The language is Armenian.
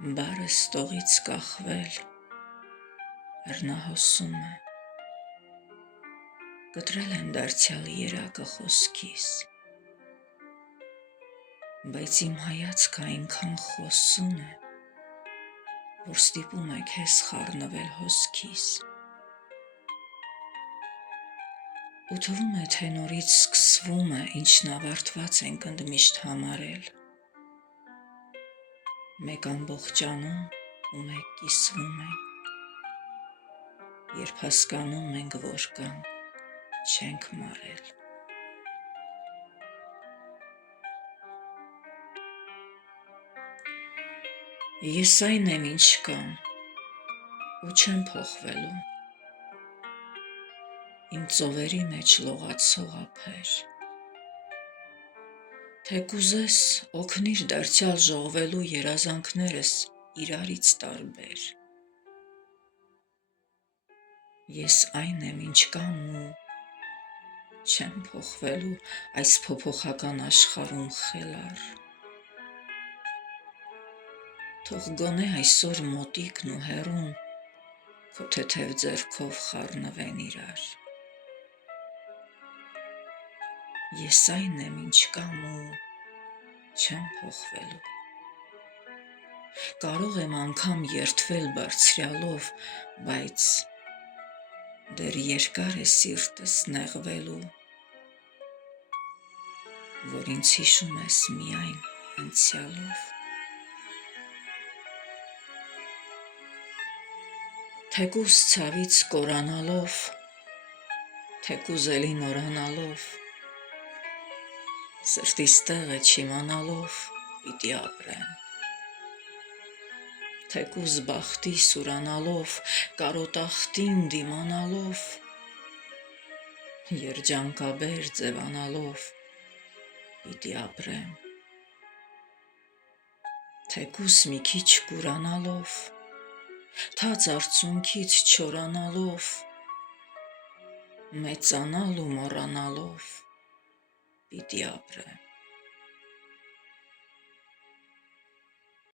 Բարը ստողից կախվել, հեռնահոսում է, կտրել եմ դարձյալ երակը խոսքիս, բայց իմ հայացքը այնքան խոսուն է, որ ստիպում է քեզ խառնվել հոսքիս, ու թվում է, թե նորից սկսվում է, ինչն ավարտված ենք ընդմիշտ համարել, մեկ ամբողջանում ու մեկ կիսվում ենք, երբ հասկանում ենք, որ կամ չենք մարել։ Ես այն եմ, ինչ կամ, ու չեմ փոխվելու, իմ ծովերի մեջ լողացող ափեր, թե կուզես օգնիր դարձյալ ժողվելու երազանքներս իրարից տարբեր, ես այն եմ, ինչ կամ ու չեմ փոխվելու այս փոփոխական աշխարհում խելառ, թող գոնե այսօր մոտիկն ու հեռուն քո թեթև ձեռքով խառնվեն իրար, ես այն եմ, ինչ կամ ու չեմ փոխվելու, կարող եմ անգամ երդվել բարձրյալով, բայց դեռ երկար է սիրտս նեղվելու, որ ինձ հիշում ես միայն անցյալով, թեկուզ ցավից կորանալով, թեկուզ էլի նորանալով, սրտիս տեղը չիմանալով պիտի ապրեմ, թեկուզ բախտիս ուրանալով, կարոտախտին դիմանալով, երջանկաբեր ձևանալով պիտի ապրեմ, թեկուզ մի քիչ կուրանալով, թաց արցունքից չորանալով, մեծանալ ու մոռանալով պիտի ապրեմ,